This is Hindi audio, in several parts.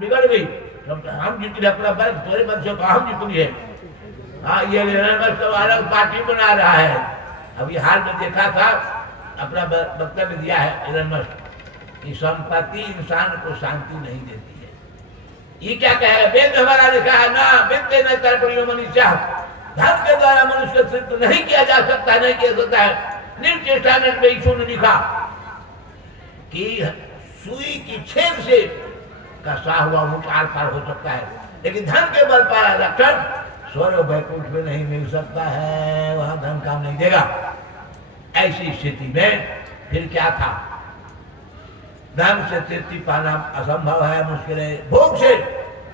बिगड़ गई। हम जितने अपना बल थोड़े बल से हम जितनी है। हाँ ये बस तो अलग पार्टी बना रहा है। अभी हाल में देखा था, अपना वक्तव्य दिया है एलन मस्क कि संपत्ति इंसान को शांति नहीं देती है। ये क्या कह रहे, वेद में हमारा लिखा है ना, वित्ते न तर्पणीय मनुष्य, धन के द्वारा मनुष्य का सिद्ध नहीं किया जा सकता, नहीं किया सकता है। निर्चेष्टा ने ईश्वर ने लिखा कि सुई की छेद से कसा हुआ ऊंट आर पार हो सकता है, लेकिन धन के बल पर रक्षण स्वर्ग वैकुंठ में नहीं मिल सकता है, वहां धन काम नहीं देगा। ऐसी स्थिति में फिर क्या था, धन से तृप्ति पाना असंभव है, मुश्किल है, भोग से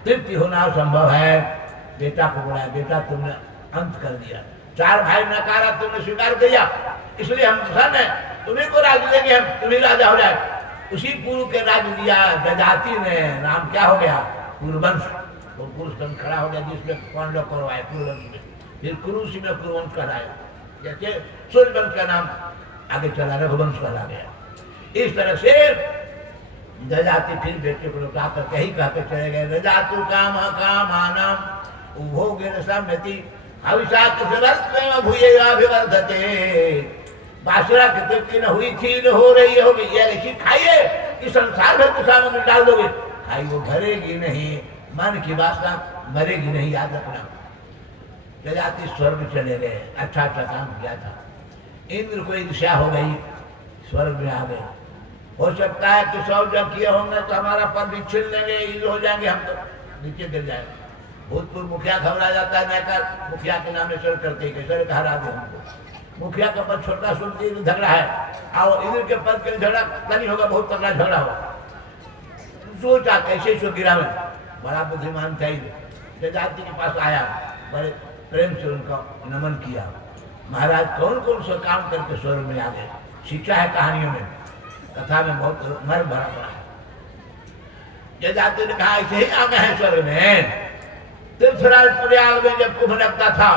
तृप्ति होना असंभव है। बेटा को बुलाया, बेटा तुमने अंत कर दिया, 4 भाई नकारा, तुमने स्वीकार किया, इसलिए हम प्रसन्न है, तुम्हें को राज्य देंगे, हम तुम्हें राजा हो जाए। उसी पूर्व के राज्य दिया जजाति ने, नाम क्या हो गया, कुरुवंश। वो कुरुवंश खड़ा हो गया जिसमें पांडव करवाए कुरुवंश में, फिर कुरुवंश में कुरुवंश कहलाया, जैसे सूर्यवंश का नाम आगे चला रघुवंश कहला गया। इस तरह से जजाति फिर बेटे को लौटा करके ही कहते चले गए, रजातु काम कामानाम उभोगे सम्यति अविषाक्त भूयेगाभिवर्धते। बासुरा की तृप्ति न हुई थी, न हो रही होगी, ये ऐसी खाइए कि संसार भर की सामग्री डाल दोगे, खाई वो भरेगी नहीं, मन की वासना मरेगी नहीं, याद रखना। जजाति स्वर्ग चले गए, अच्छा अच्छा काम किया था, इंद्र को ईर्ष्या हो गई, स्वर्ग में आ गए। हो सकता है कि 100 जब किए होंगे तो हमारा पद भी छीन लेंगे, ईद हो जाएंगे, हम तो नीचे गिर जाएंगे। भूतपूर्व मुखिया घबरा जाता है, नैकर मुखिया के नाम सर करते कैसे हरा दे हमको। मुखिया का पद छोटा सुनते झगड़ा है, और इधर के पद के झगड़ा नहीं होगा, बहुत तगड़ा झगड़ा होगा। सोचा कैसे सो गिरा में, बड़ा बुद्धिमान था। जजाति के पास आया, बड़े प्रेम से उनका नमन किया, महाराज कौन कौन सा काम करके स्वर्ग में आ गए। शिक्षा है कहानियों में, कथा में बहुत मर्म भरा पड़ा है। जजाति ने कहा ऐसे ही आ गए हैं स्वर्ग में। तीर्थराज प्रयाग में जब कुंभ लगता था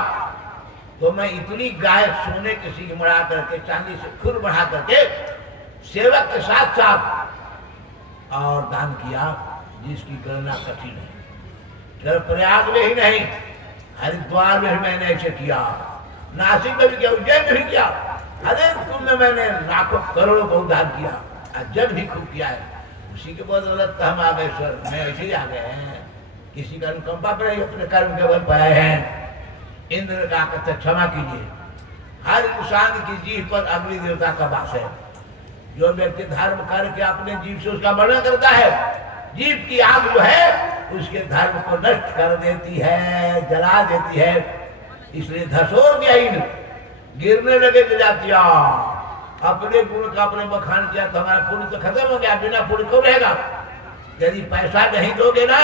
तो मैं इतनी गाय सोने के सींग बढ़ा करके, चांदी से खुर बढ़ा करके सेवक के साथ साथ और दान किया, जिसकी गणना कठिन है। सिर्फ प्रयाग में ही नहीं, हरिद्वार में भी मैंने ऐसे किया, नासिक में भी किया, उज्जैन में भी किया, हर कुंभ में मैंने लाखों करोड़ों को दान किया, अजब भी खूब किया है। उसी के बदौलत हम आ गए स्वर्ग में, ऐसे ही आ गए हैं, किसी का अनुकंपा पर ही अपने कर्म के बल पाए हैं। इंद्र का कहते क्षमा कीजिए, हर इंसान की जीव पर अग्नि देवता का वास है। जो व्यक्ति धर्म करके अपने जीव से उसका वर्णन करता है, जीव की आग जो है उसके धर्म को नष्ट कर देती है, जला देती है। इसलिए धसोर दिया इंद्र, गिरने लगे जजातियां। अपने गुण का अपने बखान किया तो हमारा पुण्य तो खत्म हो गया, बिना पुण्य को रहेगा। यदि पैसा नहीं दोगे ना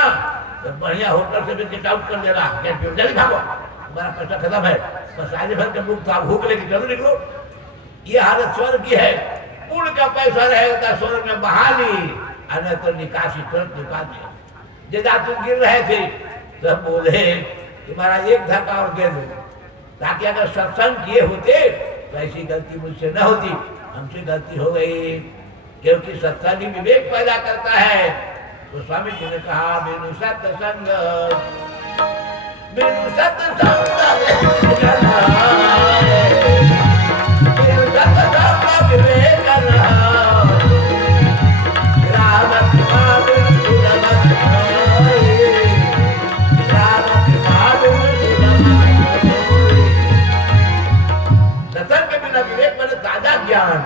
तो बढ़िया होटल से भी गेट आउट कर देगा, जल्दी भागो, हमारा पैसा खत्म है, बस आज भर के मुख था, भूख लेके जल्दी निकलो। ये हालत स्वर्ग की है। पुण्य का पैसा रहेगा स्वर्ग में बहाली, अन्य तो निकासी तुरंत निकाल दिया। जजाति गिर रहे थे तो हम बोले कि महाराज एक धक्का और दे दो, ताकि अगर सत्संग किए होते तो ऐसी गलती मुझसे न होती। हमसे गलती हो गई, क्योंकि सत्संग ही विवेक पैदा करता है। तो स्वामी जी ने कहा बिनु सत्संग, बिनु सत्संग, बिनु सत्संग विवेक सत्संग के बिना विवेक बने ताजा ज्ञान।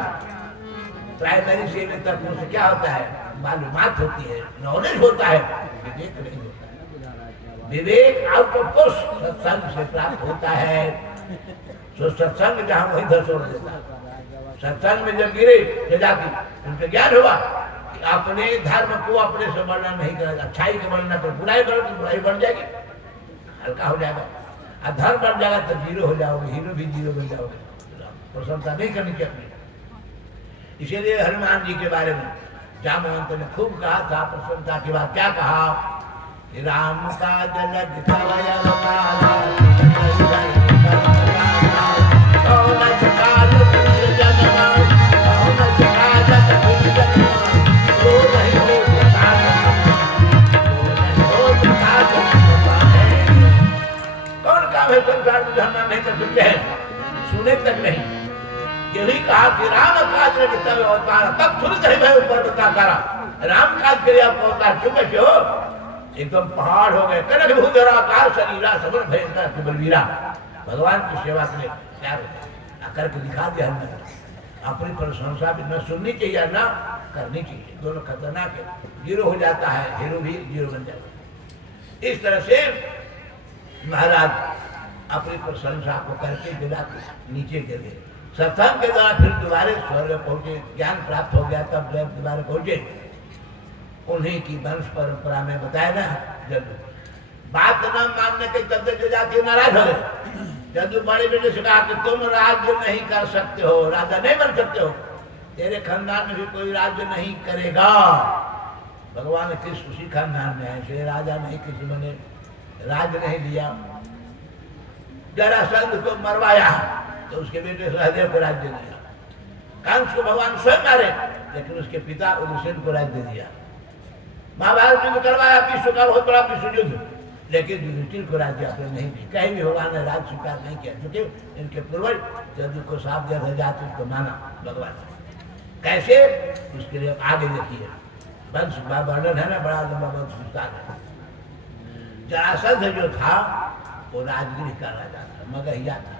प्राइमरी से तक से क्या होता है, मालूमात होती है, नॉलेज होता है, विवेक नहीं होता है। विवेक आउट ऑफ कोर्स सत्संग से प्राप्त होता है। तो सत्संग जहां वही धसोड़ देता है। सत्संग में जब गिरे जजाति, उनका ज्ञान हुआ कि अपने धर्म को अपने से वर्णन नहीं करेगा, अच्छाई के वर्णन कर, बुराई करो तो बुराई बढ़ जाएगी, हल्का हो जाएगा। अधर्म बढ़ जाएगा तो जीरो हो जाओगे, हीरो भी जीरो बन जाओगे। प्रशंसा नहीं करनी चाहिए अपनी। इसीलिए हनुमान जी के बारे में जामवंत ने खूब कहा था, प्रसन्नता की बात क्या कहा, राम का जलद कहा कि राम काज में तब अवतार, तब तुरंत ही मैं ऊपर बताकारा, राम काज के लिए आप अवतार क्यों बैठे हो? एकदम पहाड़ हो गए। कनक भूधरा कार शरीरा सबर भयंकर बलवीरा। भगवान की सेवा के लिए तैयार आकर के दिखा दिया हमने। अपनी प्रशंसा भी न सुननी चाहिए ना करनी चाहिए, दोनों खतरनाक है। जीरो हो जाता है, हीरो भी जीरो बन जाता है। इस तरह से महाराज अपनी प्रशंसा को करके गिरा नीचे गिर गए। सत्संग के द्वारा फिर दोबारा स्वर्ग पहुंचे, ज्ञान प्राप्त हो गया, तब जब दोबारा पहुंचे। उन्हीं की वंश परंपरा में बताया ना, जब बात न मानने के चलते जो जाती नाराज हो गए। जदू बड़े बेटे से कहा कि तुम राज्य नहीं कर सकते हो, राजा नहीं बन सकते हो, तेरे खानदान में भी कोई राज्य नहीं करेगा। भगवान ने किस उसी खानदान में है, राजा नहीं किसी बने, राज नहीं दिया। जरासंध को मरवाया तो उसके बेटे सहदेव को राज्य दिया। कंस को भगवान स्वयं मारे, लेकिन उसके पिता उदयसेन को राज्य दिया। महाभारत में करवाया विश्व का बहुत बड़ा विश्व युद्ध, लेकिन युधिष्ठिर को राज्य आपने नहीं दी। कहीं भी भगवान ने राज्य स्वीकार नहीं किया, क्योंकि इनके पूर्वज जदू को साफ दिया जाति को माना भगवान। कैसे, उसके लिए आगे देखिए, वंश वर्णन है ना, बड़ा लंबा वंश विस्तार है। जरासंध जो था वो राजगीर का राजा था, मगहिया था।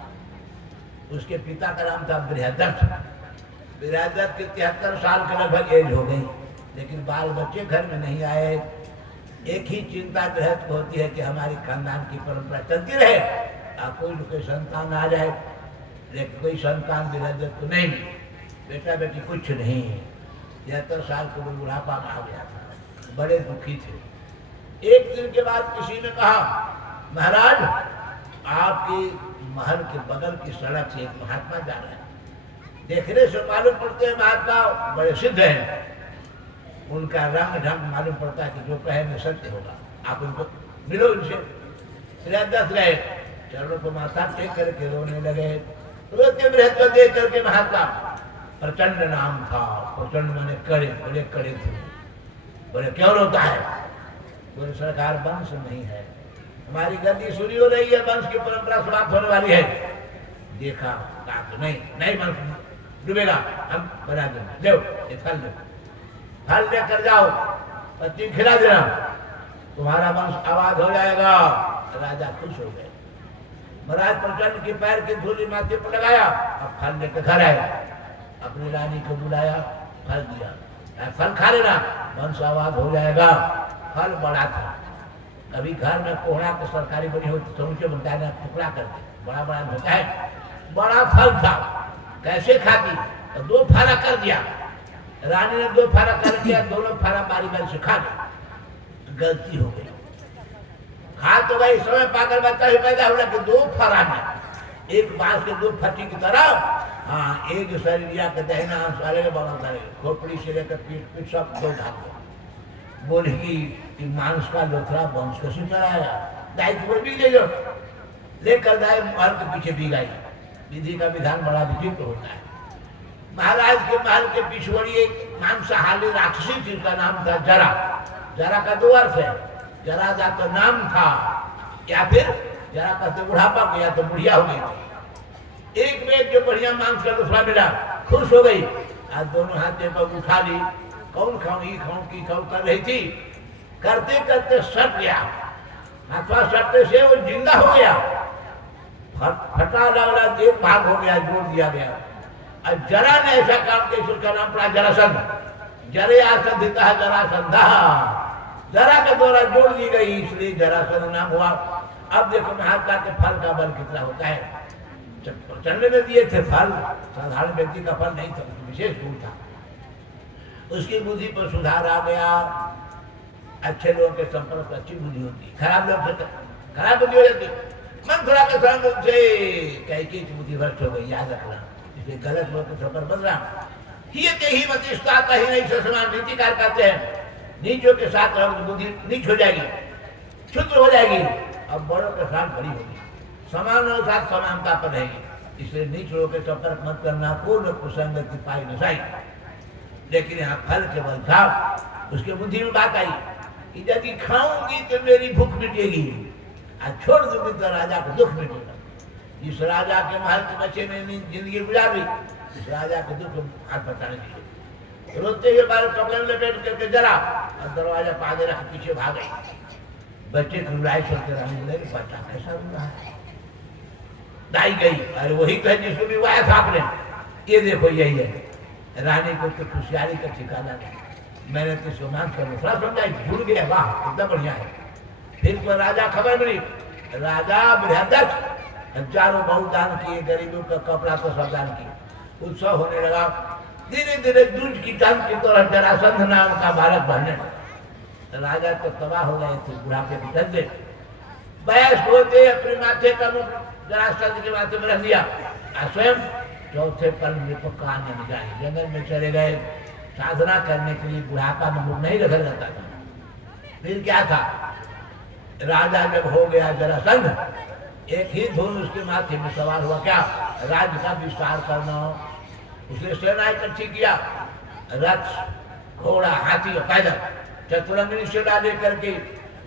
उसके पिता का नाम था बृहदत्त। बृहदत्त के 73 साल के लगभग एज हो गई, लेकिन बाल बच्चे घर में नहीं आए। एक ही चिंता गृहस्थ को होती है कि हमारी खानदान की परंपरा चलती रहे, कोई संतान आ जाए, लेकिन कोई संतान बृहदत्त को नहीं, बेटा बेटी कुछ नहीं। 73 साल को बुढ़ापा में आ गया था, बड़े दुखी थे। एक दिन के बाद किसी ने कहा, महाराज आपके महल के बगल की सड़क से एक महात्मा जा रहे हैं, देखने से मालूम पड़ते हैं महात्मा बड़े सिद्ध हैं, उनका रंग ढंग मालूम पड़ता है कि जो कहेंगे सत्य होगा, आप उनको मिलो उनसे। बृहदत्त गए, चरणों को माथा टेक करके रोने लगे। रोते बृहस्पति देख करके महात्मा, प्रचंड नाम था, प्रचंड माने कड़े, बड़े कड़े थे। बोले क्यों रोता है? बोले सरकार वंश नहीं है, हमारी गद्दी शुरू हो रही है, वंश की परंपरा समाप्त होने वाली है। देखा कहा तो नहीं वंश डूबेगा, हम बना देंगे, लो ये फल लो, फल लेकर जाओ, पत्नी खिला देना, तुम्हारा वंश आबाद हो जाएगा। राजा खुश हो गए। महाराज प्रचंड के पैर की धूली माथे पर लगाया, अब फल लेकर घर आए, अपनी रानी को बुलाया, फल दिया, फल खा लेना, वंश आबाद हो जाएगा। फल बड़ा था, कभी घर में कोहड़ा की सरकारी बनी होती तो ऊंचे बनता है ना, टुकड़ा करके बड़ा बड़ा होता है, बड़ा फल था, कैसे खाती? तो 2 फारा कर दिया। रानी ने 2 फारा कर दिया, दोनों फारा बारी बारी से खा गई। गलती हो गई, खा तो गई, समय पाकर बच्चा ही पैदा हुआ कि 2 फारा में एक बांस के 2 फटी की तरह, हाँ, एक शरीरिया के दहना सारे बड़ा सारे खोपड़ी से लेकर पीठ सब 2 भाग। बोल की मांस का लोथरा वंश कैसे कराया? दाई की बोल भी लेकर दाई महल के पीछे भी गई। विधि का विधान बड़ा विचित्र होता है। महाराज के महल के पिछवाड़ी एक मांसाहारी राक्षसी थी, उसका नाम था जरा। जरा का 2 अर्थ है, जरा जा तो नाम था, या फिर जरा कहते बुढ़ापा को, या तो बुढ़िया हो गई। एक में जो बढ़िया मांस का दूसरा मिला, खुश हो गई, आज दोनों हाथ पर उठा ली, कौन खाऊं ही खाऊं की खाऊं कर रही थी, करते करते सट गया, अथवा सटने से वो जिंदा हो गया, फटा लगला, एक भाग हो गया, जोड़ दिया गया। अब जरा ने ऐसा काम किया, उसका नाम पड़ा जरासंध। जरे आसन देता है जरासंधा, जरा के द्वारा जोड़ दी गई, इसलिए जरासंध नाम हुआ। अब देखो महात्मा के फल का बल कितना होता है। प्रचंड ने दिए थे फल, साधारण व्यक्ति का फल नहीं था, विशेष गुण था। उसकी बुद्धि पर सुधार आ गया। अच्छे लोगों के संपर्क अच्छी बुद्धि होती, खराब लोग से खराब बुद्धि हो जाती। मंथरा के संग से कैकी की बुद्धि भ्रष्ट हो गई, याद रखना, इसलिए गलत लोग के संपर्क बन रहा। ही मतिष्ठा ही नहीं से समान नीतिकार कहते हैं, नीचों के साथ रहोगे बुद्धि नीच हो जाएगी, क्षुद्र हो जाएगी, अब बड़ों के साथ बड़ी होगी, समानों के साथ समानता पर रहेगी। इसलिए नीच लोगों के संपर्क मत करना, पूर्ण कुसंगति पाई नसाई। लेकिन यहाँ फल के बल था, उसके बुद्धि में बात आई कि यदि खाऊंगी तो मेरी भूख मिटेगी, और छोड़ दूंगी तो राजा को दुख मिटेगा। इस राजा के महल के बच्चे ने जिंदगी गुजारी, इस राजा के दुख हाथ बचाने के लिए रोते हुए बाल कपड़े में लपेट करके जरा और दरवाजा पादे रख पीछे भाग गई। बच्चे की रुलाई सुनते रानी बोले बच्चा कैसा रो रहा है। दाई गई, अरे वही कह जिसको भी वाया था आपने, ये देखो यही है। रानी को तो खुशियारी का ठिकाना नहीं। मैंने तो सुमान कर थोड़ा समझा, जुड़ गया, वाह कितना बढ़िया है। फिर तो राजा खबर मिली, राजा बृहदत्त हजारों बहुत दान किए, गरीबों का कपड़ा तो सब दान किए। उत्सव होने लगा। धीरे धीरे दूध की टंक की तरह जरासंध नाम का बालक बढ़ने लगा। राजा तो तबाह हो गए थे, बुढ़ापे के डर से वयस्क होते अपने माथे का मुख जरासंध के माथे में रख दिया और स्वयं चौथे पर निपक्का आने में जाए जंगल में चले गए। साधना करने के लिए बुढ़ापा में मुख नहीं रखा जाता था। फिर क्या था, राजा जब हो गया जरासंध, एक ही धुन उसके माथे में सवार हुआ, क्या राज्य का विस्तार करना। उसने सेना इकट्ठी किया, रथ घोड़ा हाथी और पैदल चतुरंगी सेना लेकर के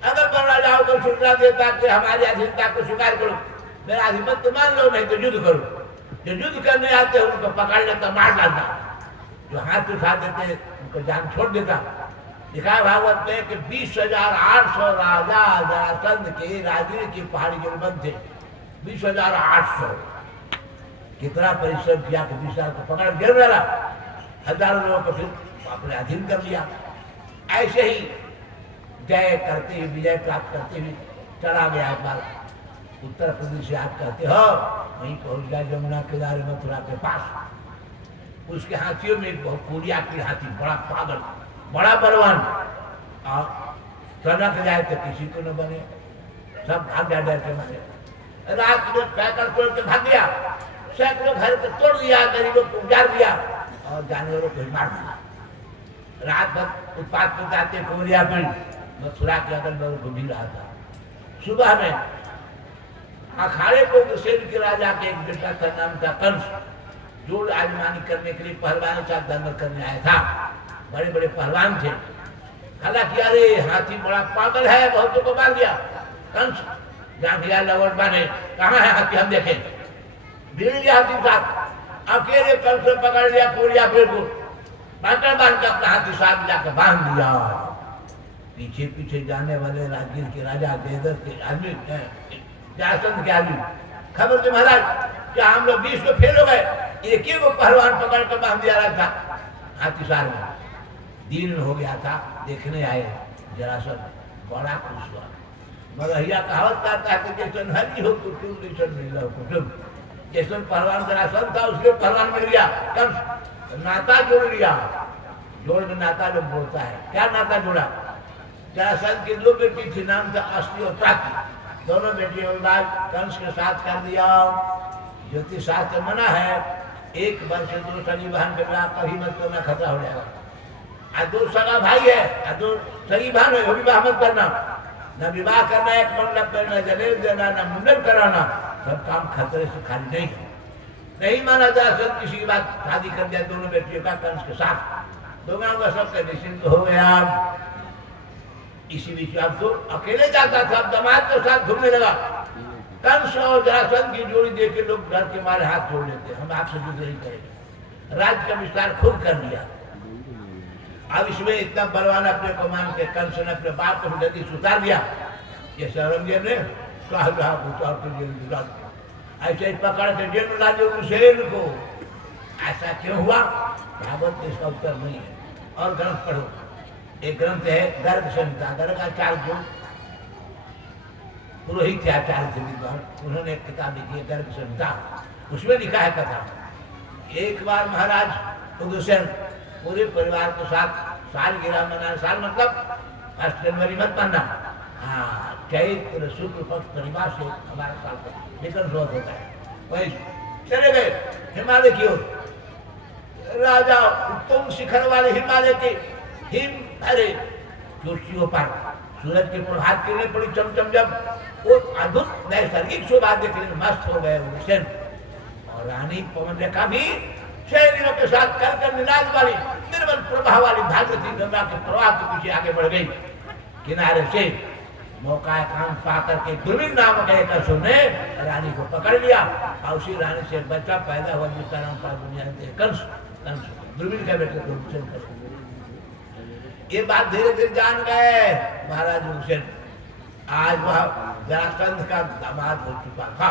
अगर पर राजाओं को सूचना देता कि हमारी अधीनता को स्वीकार करो, मेरा आधिपत्य मान लो, नहीं तो युद्ध करो। जो युद्ध करने आते हैं उनको पकड़ लेता, मार डालता, जो हाथ उठा देते उनको जान छोड़ देता। लिखा भागवत में कि 20,800 राजा जरासंध के राजगीर की पहाड़ी के बंद थे। 20,800 कितना परिश्रम किया कि 20,000 को पकड़ गिर डाला, हजारों लोगों को फिर अपने अधीन कर लिया। ऐसे ही जय करते हुए, विजय प्राप्त करते हुए चला गया। एक बार उत्तर प्रदेश याद करते हो, वहीं पहुंच गया जमुना किनारे मथुरा के पास। उसके हाथियों में एक बहुत कोरिया की हाथी, बड़ा पागल, बड़ा बलवान, और सनक जाए तो किसी को न बने, सब भाग जा डर के मारे। रात में पैकर तोड़ के भाग गया, सैकड़ों घर को तोड़ दिया, गरीबों को उजाड़ दिया और जानवरों को मार दिया। रात भर उत्पात में जाते कोरिया में मथुरा के अगल बगल घूम रहा था। सुबह में अखाड़े को सेन के राजा के एक बेटा का नाम था कंस, जो आजमानी करने के लिए पहलवानों के साथ दंगल करने आया था। बड़े बड़े पहलवान थे। हालांकि अरे हाथी बड़ा पागल है, बहुतों को मार दिया। कंस जांघिया लवट बांधे, कहाँ है हाथी, हम देखें। भीड़ लिया हाथी साथ, अकेले कंस से पकड़ लिया कोरिया पेड़ को, बाटर बांध के अपना हाथी साथ जाकर बांध दिया। पीछे पीछे जाने वाले राजगीर के राजा देवदत्त के आदमी, जरासंध के आदमी खबर थे, महाराज क्या हम लोग 20 को फेल हो गए, एक ही को पहलवान पकड़ कर बांध दिया रहा था हाथी सार में। दिन हो गया था, देखने आए जरासंध, बड़ा खुश हुआ। मगहिया कहावत करता है कि जैसन हरी हो कुटुम जैसन मिला हो कुटुम। जैसन पहलवान जरासंध था उसके पहलवान मिल गया, कंस नाता जोड़ लिया। जोड़ में नाता लोग बोलता है, क्या नाता जोड़ा। जरासंध की 2 बेटी थी, नाम था अस्थि और प्राप्ति। दोनों बेटियों का कंस के साथ कर दिया। ज्योतिष शास्त्र मना है, 1 वर्ष से 2 सगी बहन के विवाह कभी मत करना, खतरा हो जाएगा। और 2 सगा भाई है और 2 सगी बहन है, वो विवाह मत करना। न विवाह करना, एक मंडप पे न जनेऊ देना, न मुंडन कराना, सब काम खतरे से खाली नहीं माना जा सकता। किसी की बात शादी कर दिया दोनों बेटियों का कंस के साथ, दोनों का सब निश्चिंत हो गया। इसी बीच अब तो अकेले जाता था, दामाद के साथ घूमने लगा। कंस और जरासंध की जोड़ी देख के लोग डर के मारे हाथ जोड़ लेते, हम आपसे युद्ध नहीं करेंगे। राज्य का विस्तार खुद कर लिया। अब इसमें इतना बलवान अपने को मान के कंस ने अपने बाप को जल्दी सुधार दिया। ये औरंगजेब ने ऐसे ही पकड़ के जेल में डाल हुसैन को। ऐसा क्यों हुआ, भागवत में इसका उत्तर नहीं है। और ग्रंथ पढ़ो, एक ग्रंथ है गर्ग संहिता, गर्गाचार्य जो पुरोहित थे, आचार्य थे विद्वान, उन्होंने एक किताब लिखी है गर्ग संहिता। उसमें लिखा है कथा, एक बार महाराज उग्रसेन पूरे परिवार के साथ सालगिरह मनाना, साल मतलब 1 जनवरी मत मानना, हाँ चैत्र शुक्ल पक्ष परिवार से हमारा साल का निकल शोध होता है, वही चले गए हिमालय की ओर। राजा उत्तम शिखर वाले हिमालय के हिम भरे चोटियों पर सूरज के प्रभात किरणें पड़ी चमचम, जब वो अद्भुत नैसर्गिक शोभा देखने में मस्त हो गए हुसैन। और रानी पवन रेखा भी शहरियों के साथ कर निनाद वाली निर्मल प्रवाह वाली भागीरथी गंगा के प्रवाह के पीछे आगे बढ़ गई। किनारे से मौका काम पा करके दुर्मिल नामक एक असुर ने रानी को पकड़ लिया और उसी रानी से एक बच्चा पैदा हुआ जिसका नाम था दुनिया में कंस। कंस दुर्मिल का बेटा दुर्योधन कंस। ये बात धीरे धीरे जान गए महाराज हुसैन। आज वह जरासंध का दामाद हो चुका था,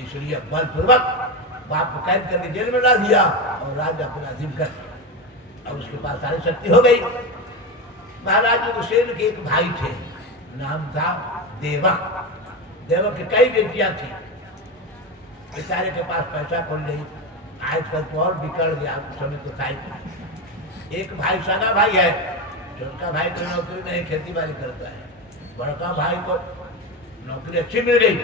इसलिए बलपूर्वक बाप को कैद करके जेल में डाल दिया और राज्य अपना अधीन कर दिया। अब उसके पास सारी शक्ति हो गई। महाराज हुसैन के एक भाई थे, नाम था देवक। देवक की कई बेटियां थी। बेचारे के पास पैसा कौन नहीं, आजकल तो और बिगड़ गया, समय तो था ही। एक भाई सगा भाई है, छोटा भाई को नौकरी नहीं, खेती बाड़ी करता है। बड़का भाई को नौकरी अच्छी मिल गई,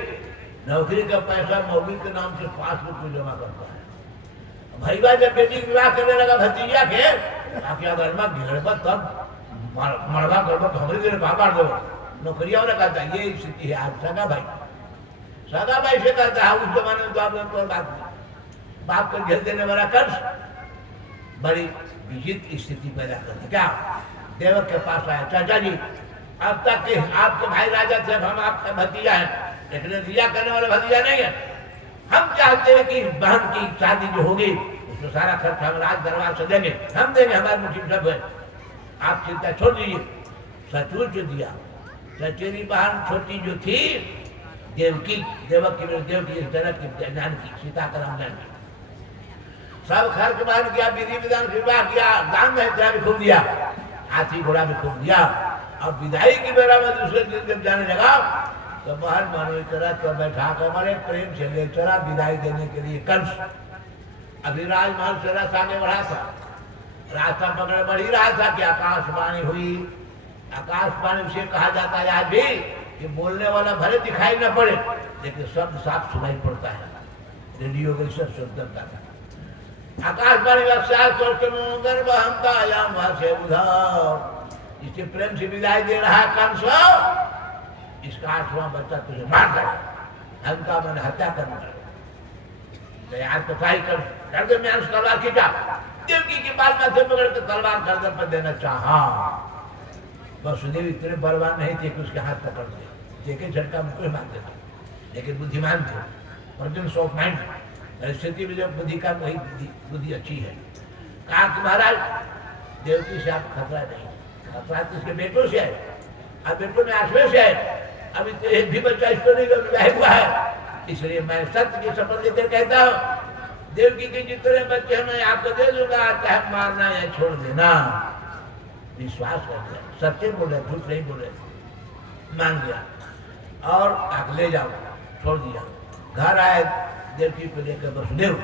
नौकरी का पैसा मौगी के नाम से 5 रुपये जमा करता है। भाई भाई जब बेटी की विवाह करने लगा भतीजा के, आके अगर घेरबा तब मरवा करबा तो हमारे देर बाबा दो नौकरिया वाला कहता है। ये स्थिति है आज सगा भाई से कहता है। उस जमाने में तो आप बाप को घेर देने वाला कर्ज बड़ी विचित्र स्थिति पैदा करता। क्या देवक के पास आया, चाचा जी अब तक के आपके भाई राजा थे, हम आपका भतीजा है, लेकिन रिया करने वाला भतीजा नहीं है। हम चाहते हैं कि बहन की शादी जो होगी उसमें सारा खर्च हम राज दरबार से देंगे, हम देंगे, हमारे मुठ्ठी सब है, आप चिंता छोड़ दीजिए। सचमुच जो दिया। सचेरी बहन छोटी जो थी देवकी, देवक की देवकी जनक की जानकी, सीता का नाम जानकी, सब खर्च बहन किया, विधि विधान से विवाह किया, दान में भी खूब दिया, हाथी घोड़ा भी खूब दिया। अब विदाई की बेरा में दूसरे दिन जब जाने लगा तो बहन मानो चला तो बैठा कर बड़े प्रेम से ले चला विदाई देने के लिए कंस। अभी राजमहल से रथ आगे बढ़ा था, रास्ता पकड़ बढ़ ही रहा था कि आकाशवाणी हुई। आकाशवाणी उसे कहा जाता है आज भी कि बोलने वाला भले दिखाई न पड़े लेकिन शब्द साफ सुनाई पड़ता है। रेडियो के सब शब्द था। आकाशवाणी गर्भ हमका आयाम से उधर, इसे प्रेम से विदाई दे रहा है कंस, इसका 8वां बच्चा तुझे मार दे, हमका मैंने हत्या करना तैयार तो था ही कर दे। मैं उस तलवार खींचा, देवकी के बाल में से पकड़ के तलवार गर्दन पर देना चाहा। वसुदेव इतने बलवान नहीं थे कि उसके हाथ पकड़ दे, एक झटका में कोई मार देता, लेकिन बुद्धिमान थे, प्रेजेंस ऑफ माइंड। स्थिति में जब बुद्धि का वही बुद्धि अच्छी है। कहा कि महाराज देवकी से आप खतरा नहीं, खतरा तो इसके बेटों से है, अब बेटों में 8वें से है, अभी तो एक भी बच्चा इसको नहीं विवाह हुआ है, इसलिए मैं सत्य की शपथ लेकर कहता हूँ देवकी के जितने बच्चे मैं आपको दे दूंगा, चाहे मारना या छोड़ देना। विश्वास कर दिया, सत्य बोल रहे, झूठ नहीं बोल रहे। मान गया और ले जाओ, छोड़ दिया। घर आए देवकी को लेकर वसुदेव,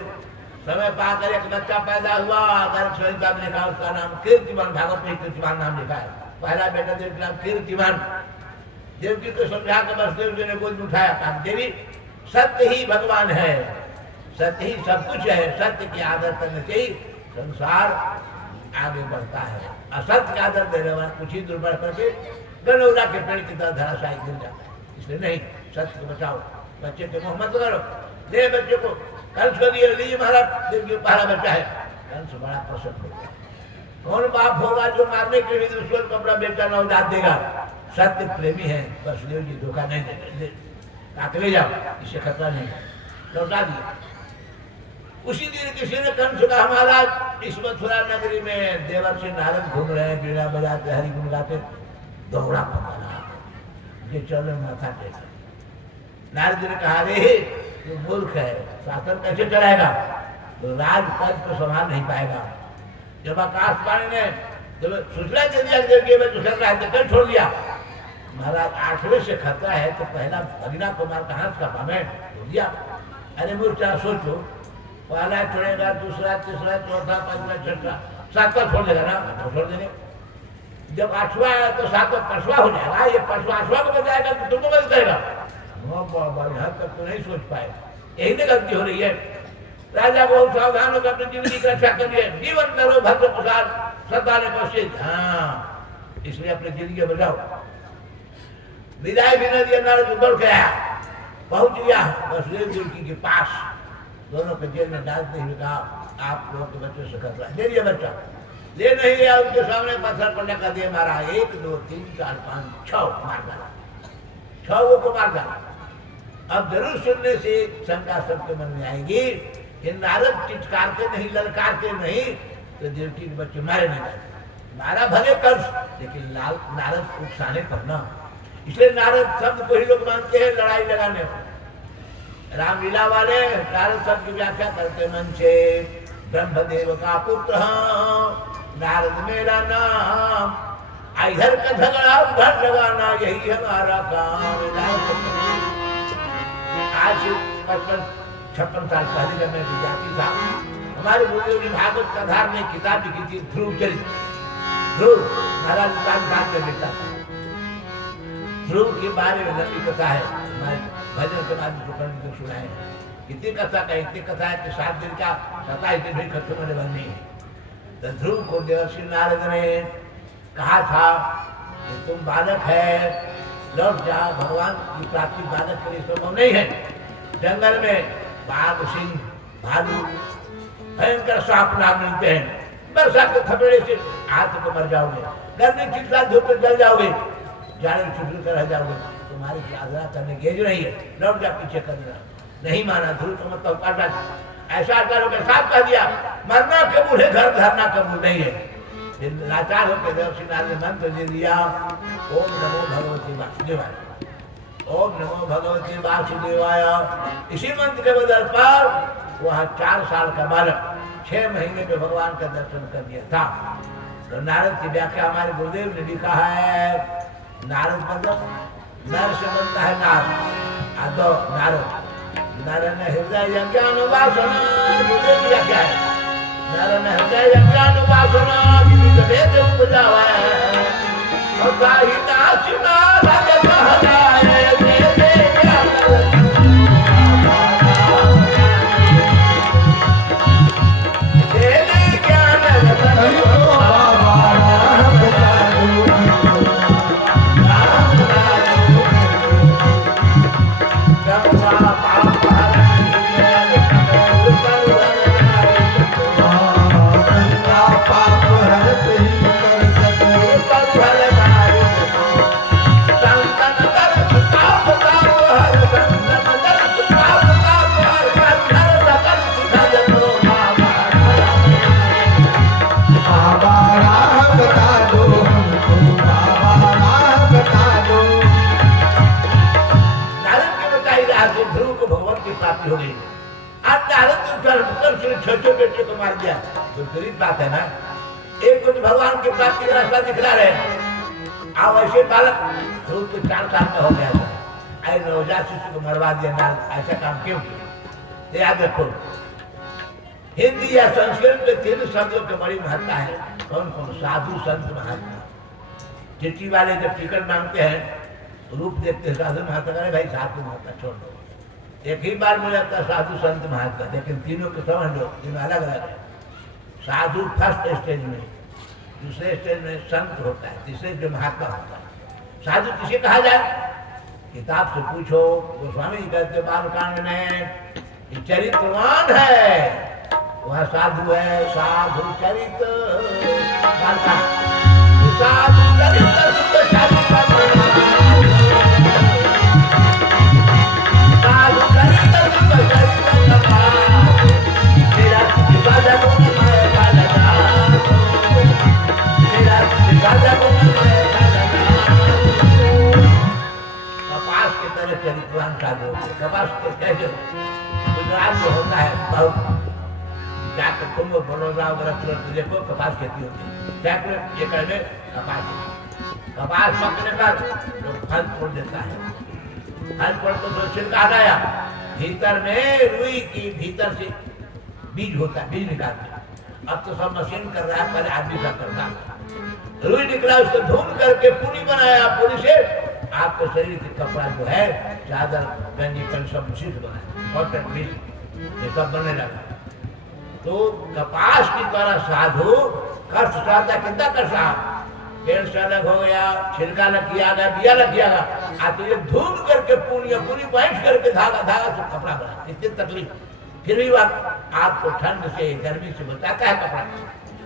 समय पाकर एक बच्चा पैदा हुआ। गर्भ संहिता में लिखा उसका नाम कीर्तिमान, भागवत में कीर्तिमान नाम लिखा है। पहला बेटा देवकी नाम कीर्तिमान। देवकी को समझा कर वसुदेव जी ने गोद में उठाया, कहा देवी सत्य ही भगवान है, सत्य ही सब कुछ है, सत्य की आदर करने से ही संसार आगे बढ़ता है। असत्य का आदर देने वाला कुछ ही दूर बढ़ करके गनौरा के पेड़ की तरह धराशायी गिर जाता है। इसलिए नहीं, सत्य को बचाओ, बच्चे के मुँह मत करो। दे बच्चे को, कंस को दिए, लीजिए महाराज देवकी पहला बच्चा है। कंस बड़ा प्रसन्न हो गया। कौन बाप होगा जो मारने के लिए दुश्मन को अपना बेटा नवजात देगा? सत्य प्रेमी है, वसुदेव जी धोखा नहीं देंगे। ले जाओ, इससे खतरा नहीं, लौटा दिया। उसी दिन किसी ने कंस कहा महाराज इस मथुरा नगरी में देवर से नारद घूम रहे हैं, बीड़ा बजाते हरि गुण गाते, दोहरा पकड़ा ये चलो माथा टेका। नारद जी ने कहा रे जो मूर्ख है, शासन कैसे चलाएगा, तो राज पद को संभाल नहीं पाएगा। जब आकाशवाणी ने जब सूचना दे दिया देवकी में दूसरा राज्य कल छोड़ दिया, महाराज 8वें से खतरा है तो पहला भगीना कुमार का हाथ का पामे हो दिया। अरे मूर्खा सोचो, पहला छोड़ेगा, दूसरा, तीसरा, चौथा, पांचवा, छठा, 7वां छोड़ देगा ना, छोड़ देंगे। जब 8वां आया तो 7वां 5वां हो जाएगा, ये 5वां 8वां को बचाएगा तो तुमको बच जाएगा। यहाँ तक तो नहीं सोच पाए, यही तो गलती हो रही है। राजा बहुत सावधान होकर अपनी जिंदगी की रक्षा करिए, जीवन करो भद्र प्रसाद सदा ने कोशिश। हाँ, इसलिए अपनी जिंदगी बचाओ। विदाई भी न दिया, नारद दौड़ के आया, पहुंच गया वसुदेव जी के पास। दोनों को जेल में डालते हुए कहा आप लोग के बच्चों से खतरा है, ले लिया बच्चा। ले नहीं लिया, उनके सामने पत्थर पड़ने का दिए मारा, 1 2 3 4 5 6 मार डाला। 6 को मार डाला। अब जरूर सुनने से शंका सबके मन में आएगी कि नारद चिचकारते नहीं, ललकारते नहीं तो देवकी के बच्चे मारे नहीं जाते। मारा भले कर, लेकिन नारद उकसाने पर ना। इसलिए नारद शब्द को ही लोग मानते हैं लड़ाई लगाने पर। रामलीला वाले नारद शब्द की व्याख्या करते मन से, ब्रह्मदेव का पुत्र नारद मेरा नाम, इधर का झगड़ा उधर लगाना यही हमारा काम। आज 55 साल पहले जब मैं विद्यार्थी था, हमारे गुरुदेव ने भागवत कथा में किताब लिखी थी, ध्रुव चरित्र। ध्रुव महाराज में लिखता था। ध्रुव के बारे में लंबी कथा है, हमारे भजन के बाद को सुनाए। कितनी कथा का, इतनी कथा है कि 7 दिन का 27 दिन भी खत्म होने वाली नहीं है। तो ध्रुव को देवर्षि नारद ने कहा था कि तुम बालक है, लौट जा, भगवान की प्राप्ति बालक के लिए संभव नहीं है। जंगल में बाघ, सिंह, भालू, भयंकर सांप नाग मिलते हैं। वर्षा के थपेड़े से हाथ को मर जाओगे, गर्मी चिल्ला धूप में जल जाओगे, जाने में छुट्टी कर रह जाओगे, तुम्हारी आराधना करने की एज नहीं है, लौट जा पीछे करना। नहीं माना। ध्रुव को मतलब काटा, ऐसा करोगे, साफ कह दिया, मरना कबूल है, घर धरना कबूल नहीं है। लाचार होकर देवर्षि नारद ने मंत्र दे दिया, ओम नमो भगवते वासुदेवाय, ओम नमो भगवते वासुदेवाय। इसी मंत्र के बदल पर वह 4 साल का बालक 6 महीने में भगवान का दर्शन कर दिया था। तो नारद की व्याख्या हमारे गुरुदेव ने लिखा है, नारद मतलब नर से बनता है नार, तो नारद नारायण हृदय ज्ञान वासना। गुरुदेव की व्याख्या है, नारायण हृदय ज्ञान वासना विविध वेद उपजावा और साहिता सुना राजा कहलाए वेद ज्ञान। हो गई। आज छोटे बेटे को मार दिया तो गरीब बात है ना। एक कुछ भगवान की प्राप्ति का रास्ता दिखला रहे, आप ऐसे बालक ध्रुव के 4 साल का हो गया था, आई नवजात शिशु को मरवा दिया नारद, ऐसा काम क्यों किया? याद रखो, हिंदी या संस्कृत में 3 शब्दों की बड़ी महत्ता है। कौन कौन? साधु, संत, महात्मा। चिट्ठी वाले जब टिकट मांगते हैं, रूप देखते हैं साधु महात्मा, अरे भाई साधु महात्मा छोड़ दो, एक ही बार मिल जाता है साधु संत महात्मा, लेकिन तीनों के समझ लो, तीनों अलग अलग है। साधु फर्स्ट स्टेज में, दूसरे स्टेज में संत होता है, तीसरे जो महात्मा होता है। साधु किसे कहा जाए? किताब से पूछो, गोस्वामी कहते बालकांड में चरित्रवान है वह साधु है। साधु चरित साधु चरित सुख कपास के तरह चरित्रवान साधु। कपास कैसे गुजरात में होता है बहुत, जाकर तुम बड़ौदा वगैरह देखो कपास खेती होती है, सैकड़ों एकड़ में कपास पकने पर लोग फल छोड़ देता है, फल छोड़ तो छिलका गया, भीतर में रुई की भीतर से बीज होता है, बीज निकालते हैं। अब तो सब मशीन कर रहा है, पहले आदमी सब करता है। रुई निकला, उसको धुन करके पूरी बनाया, पूरी से आपके शरीर के कपड़ा जो है, चादर, गंजी, पैंट सब उसी से बनाया, कॉटन मिल ये सब बनने लगा। तो कपास की तरह साधु कष्ट सहता, कितना कष्ट रहा, पेड़ से अलग हो गया, छिलका लग किया गया, बिया लग किया गया, तो ये धुन करके पूरी बैठ करके धागा से कपड़ा बना, इतनी तकलीफ। फिर भी वह आपको ठंड से गर्मी से बचाता है कपड़ा।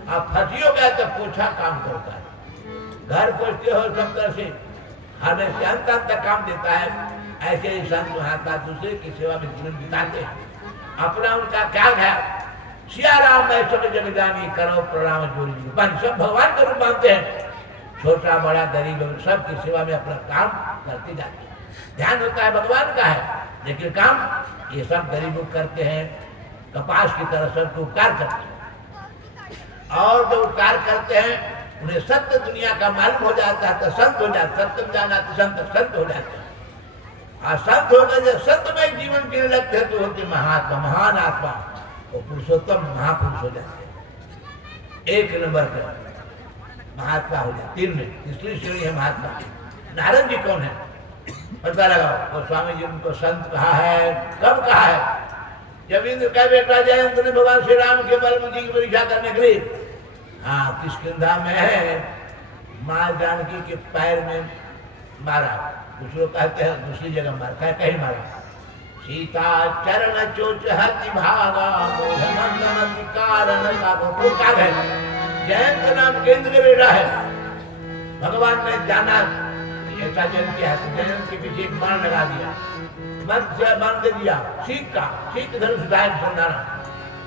आप फंसियो गया तो पोछा काम करता है, घर पोछते हो सब तरह से, हमें अंत तक काम देता है। ऐसे ही संत महात्मा दूसरे की सेवा में जीवन बिताते हैं। अपना उनका क्या है, सिया राम मैं सब जगदानी करो प्रणाम जोड़ी बन, सब भगवान का रूप मानते हैं। छोटा बड़ा गरीब सबकी सेवा में अपना काम करते जाते हैं। ध्यान होता है भगवान का है, लेकिन काम ये सब गरीब लोग करते हैं। कपास की तरह सबको उपकार करते हैं, और जो उपकार करते हैं उन्हें सत्य दुनिया का मालूम हो जाता है तो संत हो जाते, सत्य जाना तो संत हो जाते हैं। और संत होकर जब सत्यमय जीवन जीने लगते हैं तो होते महात्मा, महान आत्मा, वो पुरुषोत्तम महापुरुष हो जाते हैं। एक नंबर का महात्मा हो जाते। तीन में तीसरी श्रेणी है महात्मा। नारद जी कौन है पता लगाओ। तो स्वामी जी उनको संत कहा है, कब कहा है? जब इंद्र का बेटा जयंत ने भगवान श्री राम के बलबुद्धि की परीक्षा करने के लिए किष्किंधा में है मां जानकी के पैर में मारा। कुछ लोग कहते हैं दूसरी जगह मारा, कहीं मारा। सीता चरण चोच हति भागा कारण का है। जयंत नाम के इंद्र बेटा है। भगवान ने जाना ऐसा जन किया है, जयंत के पीछे एक बाण लगा दिया, मन से बांध दिया, सीख धनुष उठाया संधाना।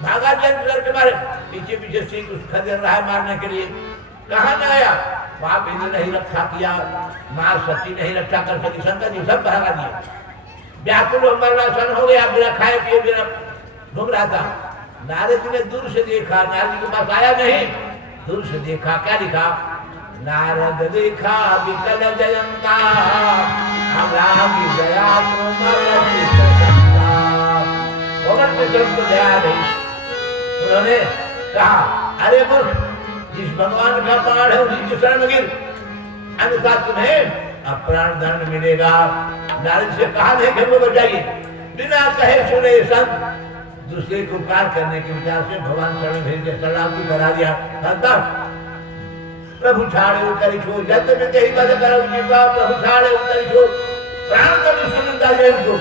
भागा जयंत करके मारे, पीछे पीछे सीख खदेड़ रहा है मारने के लिए। कहाँ न गया? वहां इंद्र नहीं रक्षा किया, मां सती नहीं रक्षा कर सकी, शंकर जी सब भागा दिए। व्याकुल मरणासन हो गया, बिना खाए पिए बिना घूम रहा था। नारद जी ने दूर से देखा, नारद जी के पास आया नहीं, दूर से देखा, क्या लिखा? नारद देखा विकल जयंता, हमरा की दया को दया नहीं। उन्होंने कहा अरे मूर्ख, जिस भगवान का प्राण है उसी की शरण गिर, अन्यथा तुम्हें अब प्राण दंड मिलेगा। नारद से कहा नहीं कि हमको बचाइए। बिना कहे सुने संत दूसरे को उपकार करने के विचार से भगवान शरण भेज के शरणागति करा दिया। प्रभु छाड़े उतरी छो जत में कहीं पद करो जीवा, प्रभु छाड़े उतरी छो प्राण दंड सुनता है उसको।